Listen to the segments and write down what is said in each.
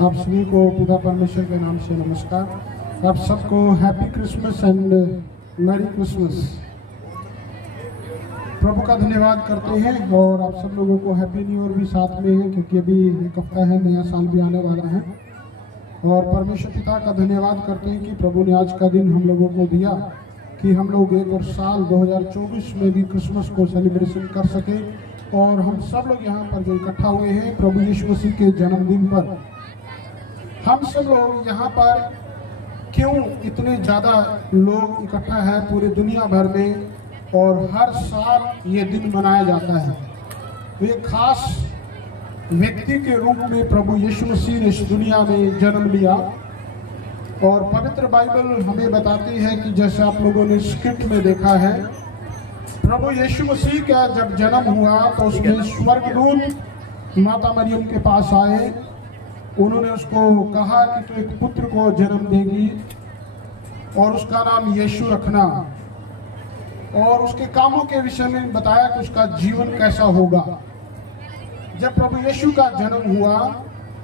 आप सभी को पिता परमेश्वर के नाम से नमस्कार। आप सबको happy Christmas and merry Christmas. प्रभु का धन्यवाद करते हैं और आप सब लोगों को हैप्पी न्यू ईयर भी साथ में है, क्योंकि अभी एक हफ्ता है, नया साल भी आने वाला है। और परमेश्वर पिता का धन्यवाद करते हैं कि प्रभु ने आज का दिन हम लोगों को दिया कि हम लोग एक और साल 2024 में भी क्रिसमस को सेलिब्रेशन कर सके। और हम सब लोग यहाँ पर जो इकट्ठा हुए हैं प्रभु यीशु मसीह के जन्मदिन पर, हम सब लोग यहाँ पर क्यों इतने ज़्यादा लोग इकट्ठा है पूरे दुनिया भर में, और हर साल ये दिन मनाया जाता है। एक खास व्यक्ति के रूप में प्रभु यीशु मसीह ने इस दुनिया में जन्म लिया। और पवित्र बाइबल हमें बताती है कि जैसे आप लोगों ने स्क्रिप्ट में देखा है, प्रभु यीशु मसीह का जब जन्म हुआ तो उसमें स्वर्गदूत माता मरियम के पास आए। उन्होंने उसको कहा कि तू एक पुत्र को जन्म देगी और उसका नाम यीशु रखना, और उसके कामों के विषय में बताया कि उसका जीवन कैसा होगा। जब प्रभु यीशु का जन्म हुआ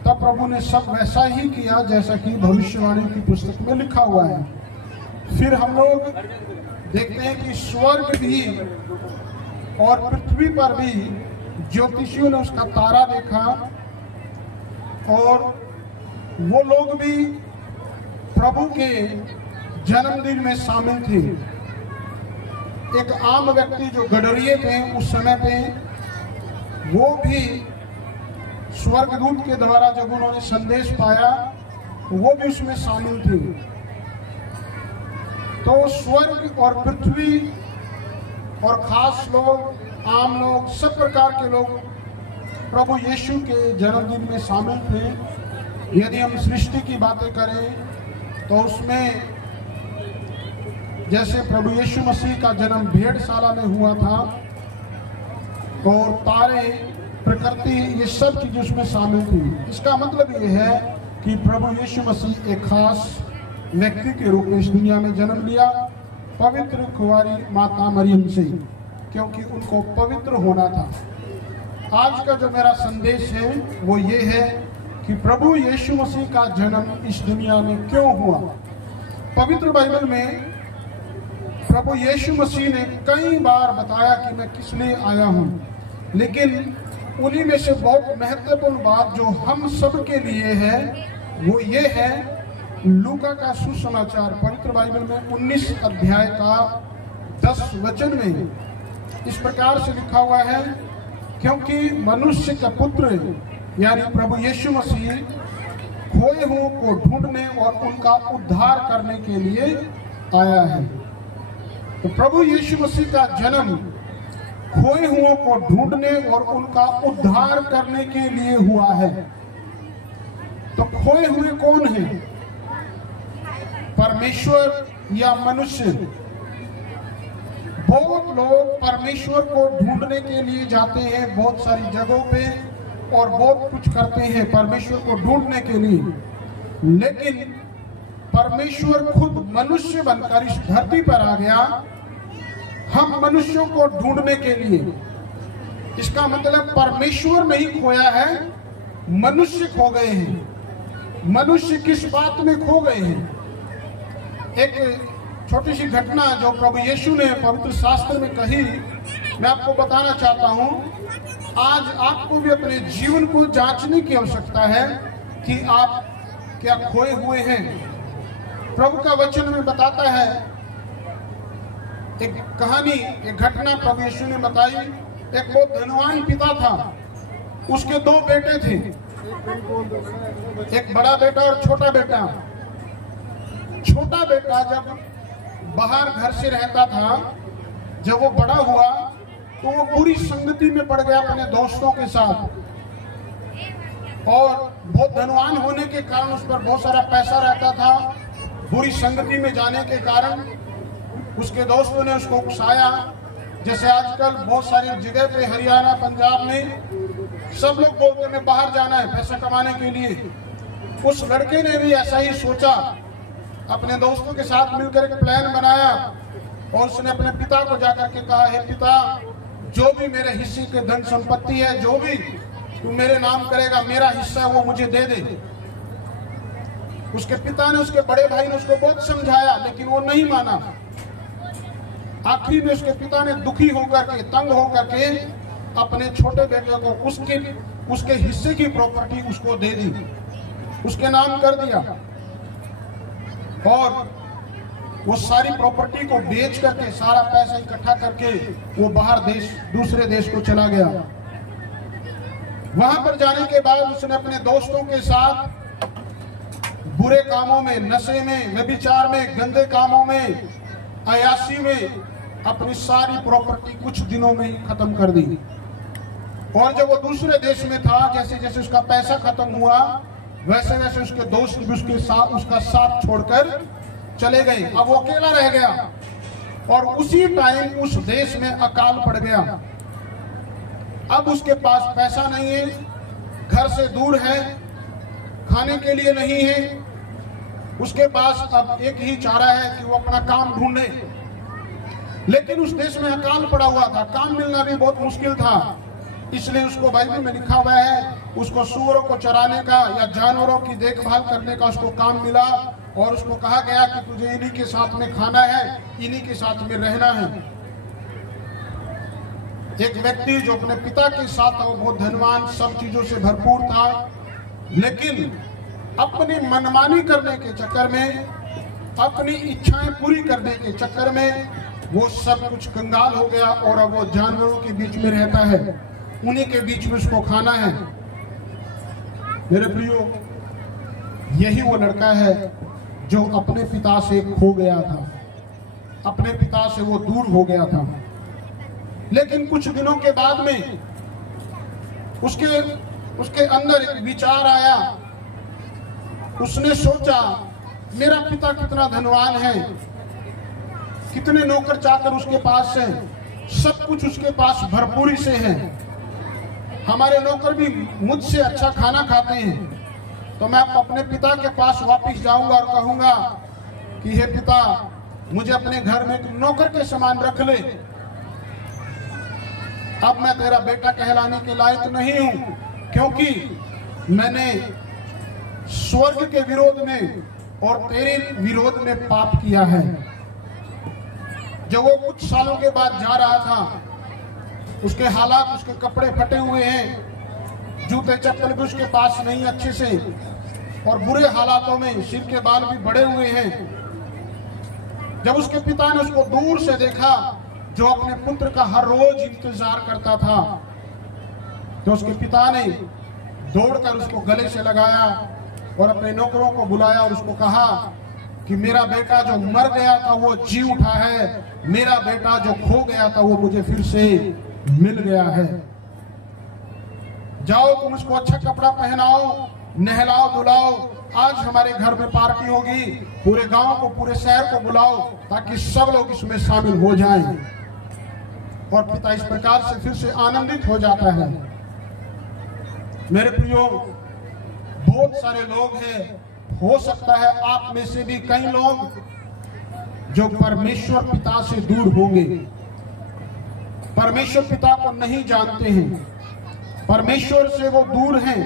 तब प्रभु ने सब वैसा ही किया जैसा कि भविष्यवाणी की पुस्तक में लिखा हुआ है। फिर हम लोग देखते हैं कि स्वर्ग भी और पृथ्वी पर भी ज्योतिषियों ने उसका तारा देखा, और वो लोग भी प्रभु के जन्मदिन में शामिल थे। एक आम व्यक्ति जो गडरिये थे उस समय पे, वो भी स्वर्गदूत के द्वारा जब उन्होंने संदेश पाया वो भी उसमें शामिल थे। तो स्वर्ग और पृथ्वी और खास लोग, आम लोग, सब प्रकार के लोग प्रभु यीशु के जन्मदिन में शामिल थे। यदि हम सृष्टि की बातें करें तो उसमें जैसे प्रभु यीशु मसीह का जन्म भेड़शाला में हुआ था, और तारे, प्रकृति, ये सब चीजें उसमें शामिल थी। इसका मतलब ये है कि प्रभु यीशु मसीह एक खास व्यक्ति के रूप में इस दुनिया में जन्म लिया, पवित्र कुंवारी माता मरियम से, क्योंकि उनको पवित्र होना था। आज का जो मेरा संदेश है वो ये है कि प्रभु यीशु मसीह का जन्म इस दुनिया में क्यों हुआ। पवित्र बाइबल में प्रभु यीशु मसीह ने कई बार बताया कि मैं किस लिए आया हूँ, लेकिन उन्हीं में से बहुत महत्वपूर्ण बात जो हम सब के लिए है वो ये है, लूका का सुसमाचार पवित्र बाइबल में 19 अध्याय का 10 वचन में इस प्रकार से लिखा हुआ है, क्योंकि मनुष्य का पुत्र यानी प्रभु यीशु मसीह खोए हुओं को ढूंढने और उनका उद्धार करने के लिए आया है। तो प्रभु यीशु मसीह का जन्म खोए हुओं को ढूंढने और उनका उद्धार करने के लिए हुआ है। तो खोए हुए कौन हैं? परमेश्वर या मनुष्य? बहुत लोग परमेश्वर को ढूंढने के लिए जाते हैं बहुत सारी जगहों पे और बहुत कुछ करते हैं परमेश्वर को ढूंढने के लिए, लेकिन परमेश्वर खुद मनुष्य बनकर इस धरती पर आ गया हम मनुष्यों को ढूंढने के लिए। इसका मतलब परमेश्वर नहीं खोया है, मनुष्य खो गए हैं। मनुष्य किस बात में खो गए हैं? एक छोटी सी घटना जो प्रभु यीशु ने पवित्र शास्त्र में कही, मैं आपको बताना चाहता हूं। आज आपको भी अपने जीवन को जांचने की आवश्यकता है कि आप क्या खोए हुए हैं। प्रभु का वचन में बताता है, एक कहानी, एक घटना प्रभु यीशु ने बताई। एक बहुत धनवान पिता था, उसके 2 बेटे थे, एक बड़ा बेटा और छोटा बेटा। छोटा बेटा जब बाहर घर से रहता था, जब वो बड़ा हुआ तो वो बुरी संगति में पड़ गया अपने दोस्तों के साथ, और बहुत धनवान होने के कारण उस पर बहुत सारा पैसा रहता था। बुरी संगति में जाने के कारण उसके दोस्तों ने उसको उकसाया। जैसे आजकल बहुत सारी जगह पे, हरियाणा, पंजाब में सब लोग बोलते हैं बाहर जाना है पैसा कमाने के लिए। उस लड़के ने भी ऐसा ही सोचा, अपने दोस्तों के साथ मिलकर एक प्लान बनाया और उसने अपने पिता को जाकर के कहा, हे पिता, जो भी मेरे हिस्से के धन संपत्ति है, जो भी तू मेरे नाम करेगा, मेरा हिस्सा वो मुझे दे दे। उसके पिता ने, उसके बड़े भाई ने उसको बहुत समझाया, लेकिन वो नहीं माना। आखिरी में उसके पिता ने दुखी होकर के, तंग होकर के अपने छोटे बेटे को उसके हिस्से की प्रॉपर्टी उसको दे दी, उसके नाम कर दिया, और वो सारी प्रॉपर्टी को बेच करके, सारा पैसा इकट्ठा करके वो बाहर देश, दूसरे देश को चला गया। वहां पर जाने के बाद उसने अपने दोस्तों के साथ बुरे कामों में, नशे में, व्यभिचार में, गंदे कामों में, अयाशी में अपनी सारी प्रॉपर्टी कुछ दिनों में ही खत्म कर दी। और जब वो दूसरे देश में था, जैसे जैसे उसका पैसा खत्म हुआ, वैसे वैसे उसके दोस्त भी उसका साथ छोड़कर चले गए। अब वो अकेला रह गया, और उसी टाइम उस देश में अकाल पड़ गया। अब उसके पास पैसा नहीं है, घर से दूर है, खाने के लिए नहीं है, उसके पास अब एक ही चारा है कि वो अपना काम ढूंढे। लेकिन उस देश में अकाल पड़ा हुआ था, काम मिलना भी बहुत मुश्किल था। इसलिए उसको बाइबल में लिखा हुआ है, उसको सूअरों को चराने का या जानवरों की देखभाल करने का उसको काम मिला, और उसको कहा गया कि तुझे इन्हीं के साथ में खाना है, इन्हीं के साथ में रहना है। एक व्यक्ति जो अपने पिता के साथ था, वो बहुत धनवान, सब चीजों से भरपूर था, लेकिन अपनी मनमानी करने के चक्कर में, अपनी इच्छाएं पूरी करने के चक्कर में वो सब कुछ कंगाल हो गया, और अब वो जानवरों के बीच में रहता है, उन्हीं के बीच में उसको खाना है। मेरे प्रियो, यही वो लड़का है जो अपने पिता से खो गया था, अपने पिता से वो दूर हो गया था। लेकिन कुछ दिनों के बाद में उसके अंदर एक विचार आया। उसने सोचा, मेरा पिता कितना धनवान है, कितने नौकर चाकर उसके पास हैं, सब कुछ उसके पास भरपूरी से है, हमारे नौकर भी मुझसे अच्छा खाना खाते हैं, तो मैं अपने पिता के पास वापस जाऊंगा और कहूंगा कि हे पिता, मुझे अपने घर में एक नौकर के समान रख ले, अब मैं तेरा बेटा कहलाने के लायक नहीं हूं, क्योंकि मैंने स्वर्ग के विरोध में और तेरे विरोध में पाप किया है। जब वो कुछ सालों के बाद जा रहा था, उसके हालात, उसके कपड़े फटे हुए हैं, जूते चप्पल भी उसके पास नहीं अच्छे से, और बुरे हालातों में, सिर के बाल भी बड़े हुए हैं। जब उसके पिता ने उसको दूर से देखा, जो अपने पुत्र का हर रोज इंतजार करता था, तो उसके पिता ने दौड़कर उसको गले से लगाया और अपने नौकरों को बुलाया और उसको कहा कि मेरा बेटा जो मर गया था वो जी उठा है, मेरा बेटा जो खो गया था वो मुझे फिर से मिल गया है। जाओ, तुम उसको अच्छा कपड़ा पहनाओ, नहलाओ धुलाओ, आज हमारे घर में पार्टी होगी, पूरे गांव को, पूरे शहर को बुलाओ, ताकि सब लोग इसमें शामिल हो जाएं। और पिता इस प्रकार से फिर से आनंदित हो जाता है। मेरे प्रियो, बहुत सारे लोग हैं, हो सकता है आप में से भी कई लोग जो परमेश्वर पिता से दूर होंगे, परमेश्वर पिता को नहीं जानते हैं, परमेश्वर से वो दूर हैं।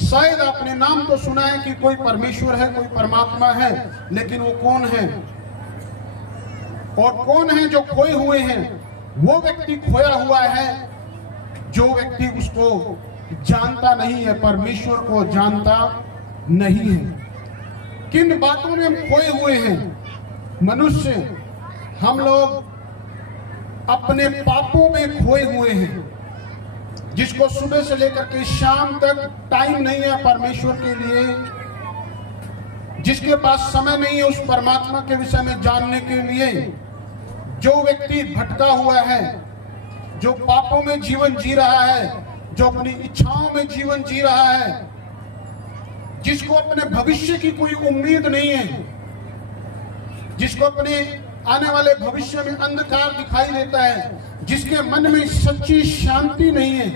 शायद आपने नाम तो सुना है कि कोई परमेश्वर है, कोई परमात्मा है, लेकिन वो कौन है? और कौन है जो खोए हुए हैं? वो व्यक्ति खोया हुआ है जो व्यक्ति उसको जानता नहीं है, परमेश्वर को जानता नहीं है। किन बातों में हम खोए हुए हैं? मनुष्य, हम लोग अपने पापों में खोए हुए हैं, जिसको सुबह से लेकर के शाम तक टाइम नहीं है परमेश्वर के लिए, जिसके पास समय नहीं है उस परमात्मा के विषय में जानने के लिए। जो व्यक्ति भटका हुआ है, जो पापों में जीवन जी रहा है, जो अपनी इच्छाओं में जीवन जी रहा है, जिसको अपने भविष्य की कोई उम्मीद नहीं है, जिसको अपने आने वाले भविष्य में अंधकार दिखाई देता है, जिसके मन में सच्ची शांति नहीं है,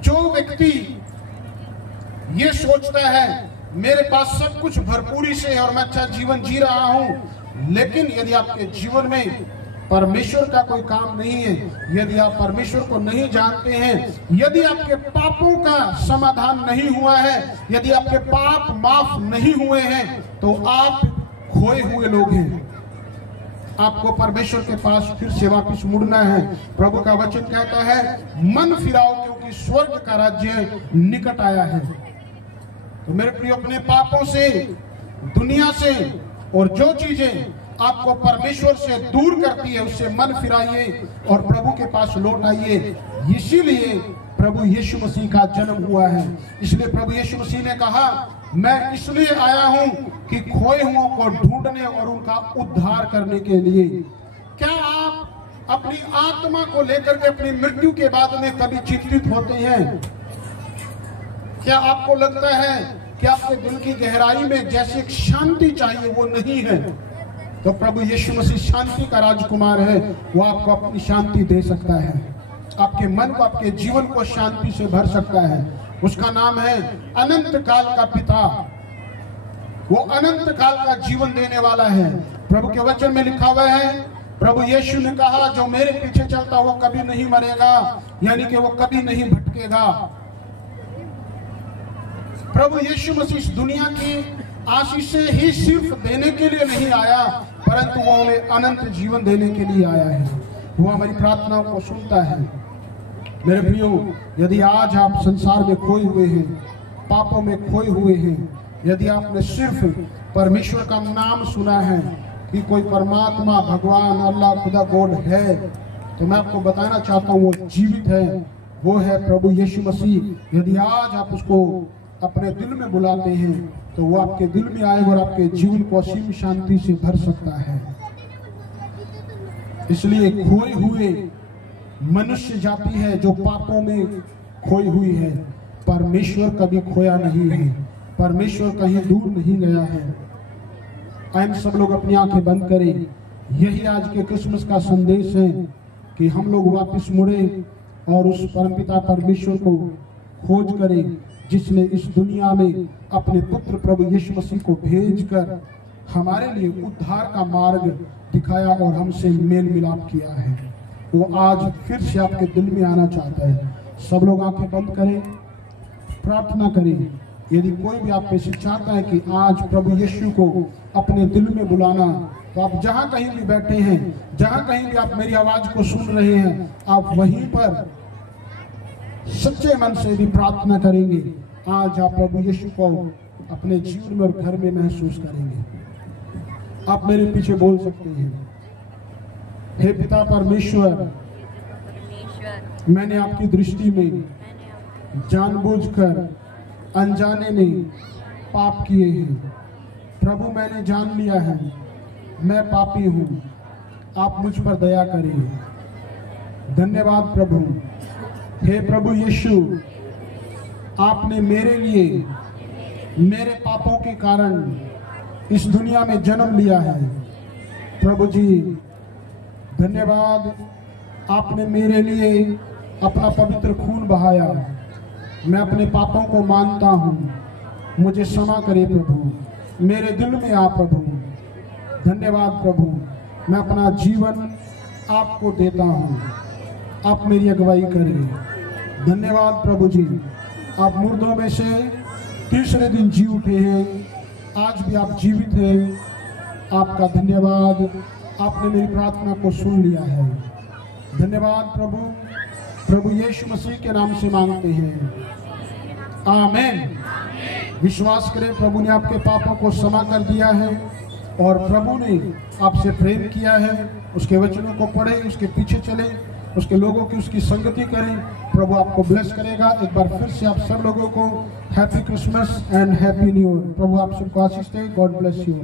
जो व्यक्ति ये सोचता है मेरे पास सब कुछ भरपूरी से है और मैं अच्छा जीवन जी रहा हूं, लेकिन यदि आपके जीवन में परमेश्वर का कोई काम नहीं है। यदि आप परमेश्वर को नहीं जानते हैं, यदि आपके पापों का समाधान नहीं हुआ है, यदि आपके पाप माफ नहीं हुए हैं, तो आप खोए हुए लोग हैं। आपको परमेश्वर के पास फिर से वापस मुड़ना है। प्रभु का वचन कहता है, मन फिराओ क्योंकि स्वर्ग का राज्य निकट आया है। तो मेरे प्रिय, अपने पापों से, दुनिया से और जो चीजें आपको परमेश्वर से दूर करती है, उससे मन फिराइए और प्रभु के पास लौट आइए। इसीलिए प्रभु यीशु मसीह का जन्म हुआ है। इसलिए प्रभु यीशु मसीह ने कहा, मैं इसलिए आया हूं कि खोए हुओं को ढूंढने और उनका उद्धार करने के लिए। क्या आप अपनी आत्मा को लेकर के अपनी मृत्यु के बाद में कभी चिंतित होते हैं? क्या आपको लगता है कि आपके दिल की गहराई में जैसे एक शांति चाहिए, वो नहीं है? तो प्रभु यीशु मसीह शांति का राजकुमार है। वो आपको अपनी शांति दे सकता है, आपके मन को, आपके जीवन को शांति से भर सकता है। उसका नाम है अनंत काल का पिता। वो अनंत काल का जीवन देने वाला है। प्रभु के वचन में लिखा हुआ है, प्रभु यीशु ने कहा, जो मेरे पीछे चलता वो कभी नहीं मरेगा, यानी कि वो कभी नहीं भटकेगा। प्रभु यीशु मसीह इस दुनिया की आशीषें ही सिर्फ देने के लिए नहीं आया, परंतु वो हमें अनंत जीवन देने के लिए आया है। वो हमारी प्रार्थनाओं को सुनता है। मेरे प्रियो, यदि आज आप संसार में खोए हुए हैं, पापों में खोए हुए हैं, यदि आपने सिर्फ परमेश्वर का नाम सुना है कि कोई परमात्मा, भगवान, अल्लाह, खुदा, गॉड है, तो मैं आपको बताना चाहता हूँ, वो जीवित है। वो है प्रभु यीशु मसीह। यदि आज आप उसको अपने दिल में बुलाते हैं, तो वो आपके दिल में आएगा और आपके जीवन को असीम शांति से भर सकता है। इसलिए खोए हुए मनुष्य जाति है जो पापों में खोई हुई है। परमेश्वर कभी खोया नहीं है, परमेश्वर कहीं दूर नहीं गया है। आइए सब लोग अपनी आंखें बंद करें। यही आज के क्रिसमस का संदेश है कि हम लोग वापस मुड़े और उस परमपिता परमेश्वर को खोज करें, जिसने इस दुनिया में अपने पुत्र प्रभु यीशु मसीह को भेजकर हमारे लिए उद्धार का मार्ग दिखाया और हमसे मेल मिलाप किया है। वो आज फिर से आपके दिल में आना चाहता है। सब लोग आंखें बंद करें, प्रार्थना करें। यदि कोई भी आप में से चाहता है कि आज प्रभु यीशु को अपने दिल में बुलाना, तो आप जहां कहीं भी बैठे हैं, जहां कहीं भी आप मेरी आवाज को सुन रहे हैं, आप वहीं पर सच्चे मन से भी प्रार्थना करेंगे। आज आप प्रभु यीशु को अपने जीवन में और घर में महसूस करेंगे। आप मेरे पीछे बोल सकते हैं, हे पिता परमेश्वर, मैंने आपकी दृष्टि में जानबूझकर अनजाने में पाप किए हैं। प्रभु, मैंने जान लिया है मैं पापी हूँ, आप मुझ पर दया करें। धन्यवाद प्रभु। हे प्रभु यीशु, आपने मेरे लिए, मेरे पापों के कारण इस दुनिया में जन्म लिया है। प्रभु जी धन्यवाद, आपने मेरे लिए अपना पवित्र खून बहाया। मैं अपने पापों को मानता हूँ, मुझे क्षमा करे प्रभु, मेरे दिल में आ प्रभु। धन्यवाद प्रभु, मैं अपना जीवन आपको देता हूँ, आप मेरी अगुवाई करें। धन्यवाद प्रभु जी, आप मुर्दों में से तीसरे दिन जी उठे हैं, आज भी आप जीवित हैं। आपका धन्यवाद, आपने मेरी प्रार्थना को सुन लिया है। धन्यवाद प्रभु, प्रभु यीशु मसीह के नाम से मांगते हैं, आमीन। विश्वास करें, प्रभु ने आपके पापों को क्षमा कर दिया है और प्रभु ने आपसे प्रेम किया है। उसके वचनों को पढ़ें, उसके पीछे चलें, उसके लोगों की उसकी संगति करें। प्रभु आपको ब्लेस करेगा। एक बार फिर से आप सब लोगों को happy Christmas and happy new year. प्रभु आप सबको आशीष दे। God bless you.